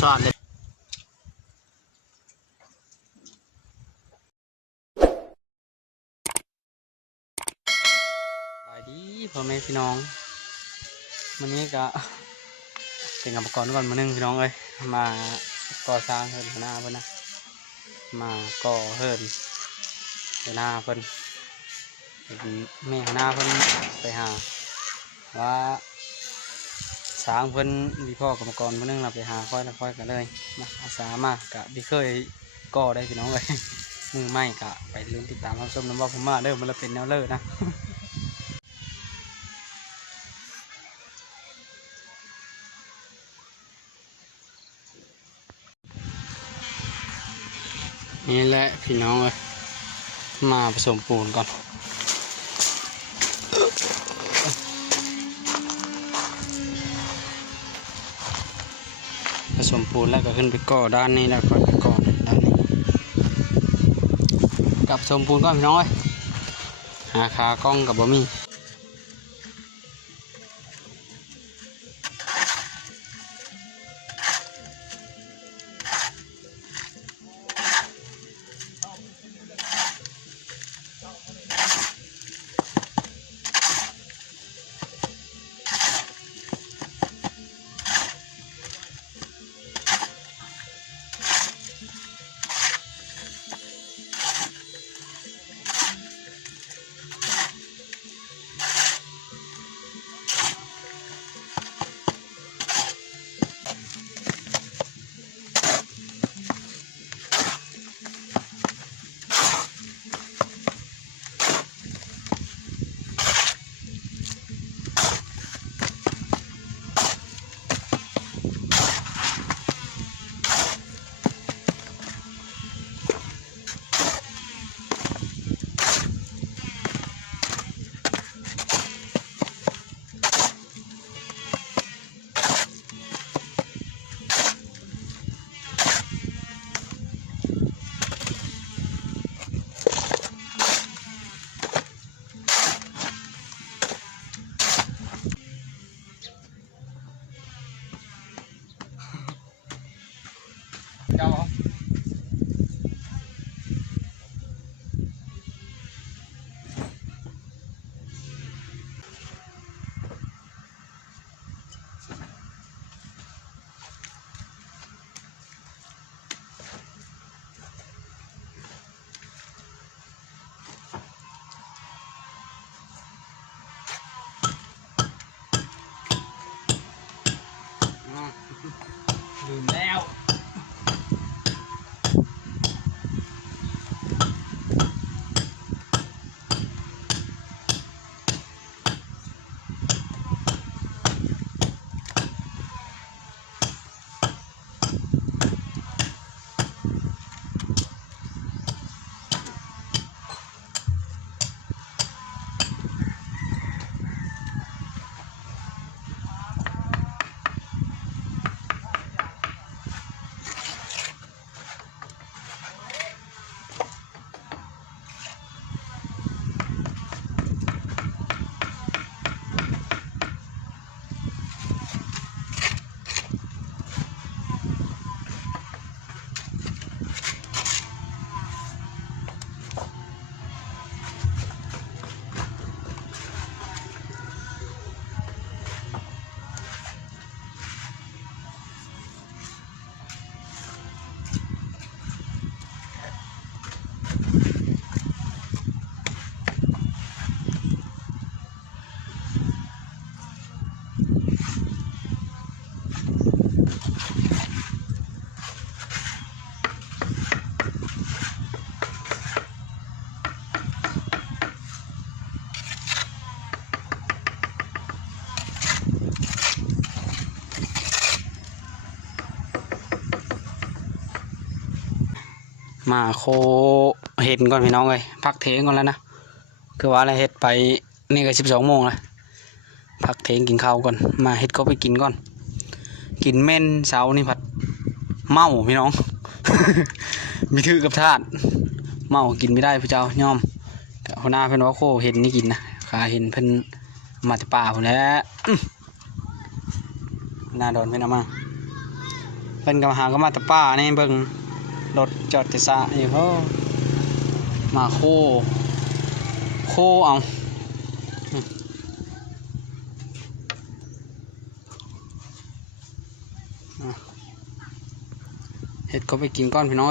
สอนเลยบายดีพ่อแม่พี่น้องวันนี้ก็เป็นกรรมกรณ์ก่อนมาหนึ่งพี่น้องเอ้ยมาก่อสร้างเฮินหน้าเพิ่นนะมาก่อเฮินหน้าเพิ่นเป็นแม่หน้าเพิ่นไปหาว่า สางเพิ่นมีพ่อกรรมกรมาหนึ่งเราไปหาค่อยละค่อยกันเลยมาอาสามากะบิเคยก่อได้พี่น้องเลยมือไม่กะไปลุ้นติดตามรับชมน้ำว่าผมมาเด้อมันละเป็นแนวเลิศนะนี่แหละพี่น้องเลยมาผสมปูนก่อน สมปูนแล้วก็ขึ้นไปก่อด้านนี้แล้วก็ไปก่อด้านนี้กับสมปูนก็พี่น้องเอ้ยหาขากล้องกับบะมี่ มาโคเห็นก่อนพี่น้องเลยพักเทงก่อนแล้วนะคือว่าอะไรเห็ดไปนี่ก็สิบสองโมงแล้วพักเทงกินข้าวก่อนมาเห็ดก็ไปกินก่อน กินเม่นเสานี่ผัดเมาพี่น้อง มีถือกับทาดเมากินไม่ได้พระเจ้าย่อมหัวหน้าเพิ่นว่าโคเห็นนี่กินนะขาเห็นเพิ่นมาจากป่าผมแล้วหน้าโดนเพิ่นเอามาไปเป็นกับหาก็มาแตะป้านี่เบิ่ง รถจอดติสะอยู่เขามาโคโคเอาเห็ดเขาไปกินก้อนพี่น้อง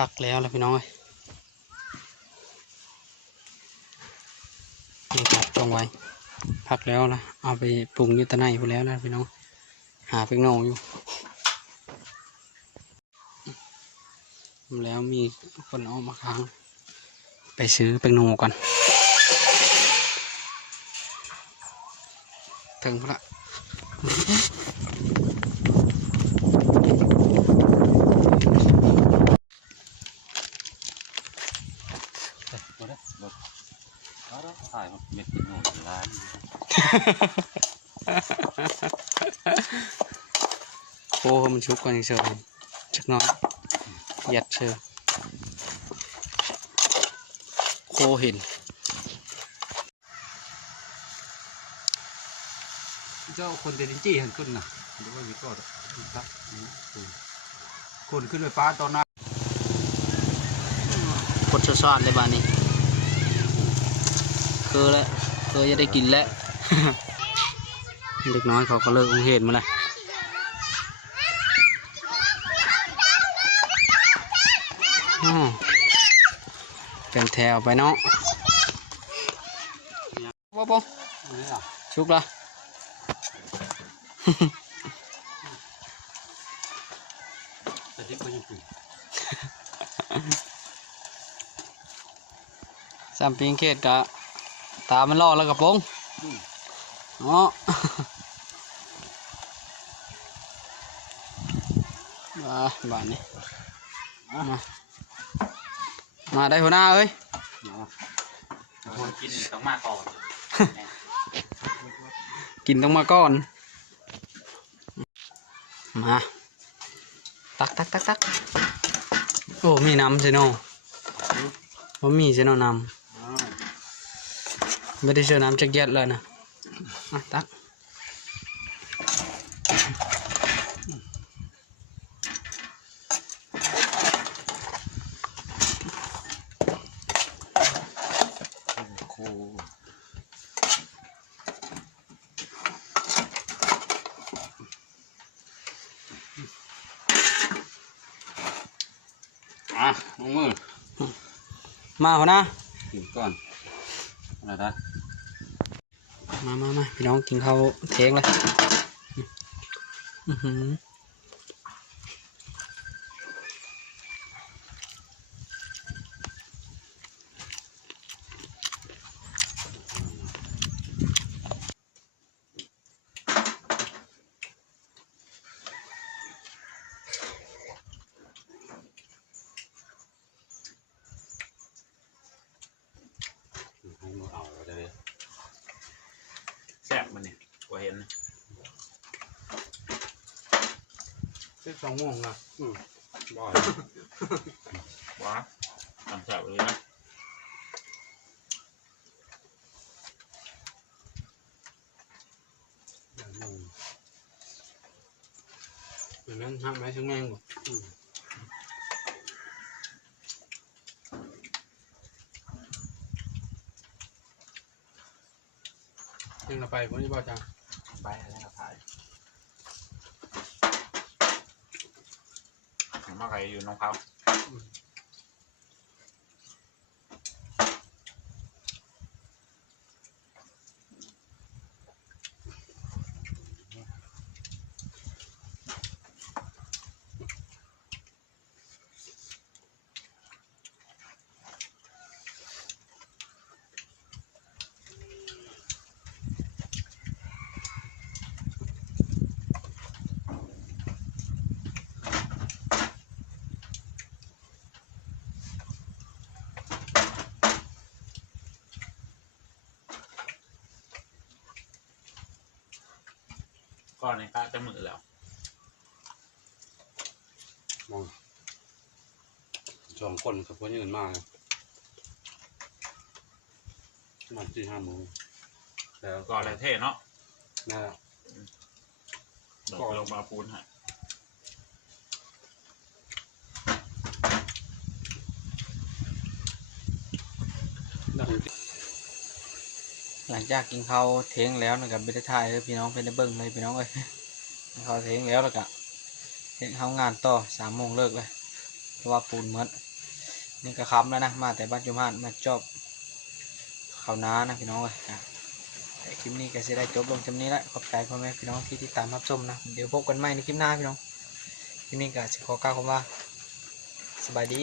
พักแล้วล้วพี่น้องเอ้ยนี่ครับจงไว้พักแล้วนะเอาไปปรุงยุตะไนไปแล้วนะพี่น้อง หาเป็กโนอยู่ แล้วมีคนเอามาค้าง ไปซื้อเป็กโนก่อนถึงพละ บ่ได้บ่เอาละถ่ายมันเม็ดกินหนูร้านโคให้มันชุบก่อนเฉยๆชักหน้อยหยัดเชยโคเห็นเจ้าคนเดนิจี้หันขึ้นน่ะหรือว่ามีก็ครับคนขึ้นไปฟ้าตอนนั้นกดสอดๆเลยบ้านนี้ คือแล้วคือจะได้กินแล้วเด็กน้อยเขาก็เลิกโรงเรียนมาแล้วเป็นแถวไปเนาะป๊อปชุกละแต่ที่มันยังปีสามปีงเขตกะ ตามันล่อแล้วกระโปรงเนาะมาบ้านนี้มามาได้หัวหน้าเอ้ยคนกินต้องมาก่อน กินต้องมาก่อน มา ตักตักตักตักโอ้มีน้ำใช่โน่ว่ามีใช่โน่น้ำไม่ได้เชื่อน้ำจะเย็ดเลยนะ อะตักโคอะลงมือมาหัวหน้ มามามาพี่น้องกินข้าวเทงเลยอื้อหือเอาเลยแซ่บมันเนี่ยกว่าเห็น สิบสองโมงอะบ่อยว้าทำแซ่บเลยนะเหมือนนั้นหักไม้ช่างแมงบ่ยังเราไปวันนี้บ่จังไปอะไรก็ถ่าย มาไก่อยู่น้องเขา ก่อนในกะจะมือแล้วมองสองคนกับคนยืนมากมันที่ห้าโมงแล้วก่อนอะไรเท่เนาะนั่นแหละเดี๋ยวลงมาปูนให้ แล้วผม หลังจากกินข้าวเทงแล้วนะครับไม่ได้ถ่ายเลยพี่น้องเป็นได้เบิ้งเลยพี่น้องเอ้ยกินข้าวเทงแล้วแล้วก็เห็นเขางานต่อสามโมงเลิกเลยเพราะว่าปูนหมดนี่ก็ค้ำแล้วนะมาแต่บ้านจุมานมาจอบเขาวน้านะพี่น้องเอ้ยแต่คลิปนี้ก็จะได้จบลงจำนี้แล้วขอบใจพ่อแม่พี่น้องที่ติดตามรับชมนะเดี๋ยวพบกันใหม่ในคลิปหน้าพี่น้องคลิปนี้ก็จะขอกล่าวคำว่าสบายดี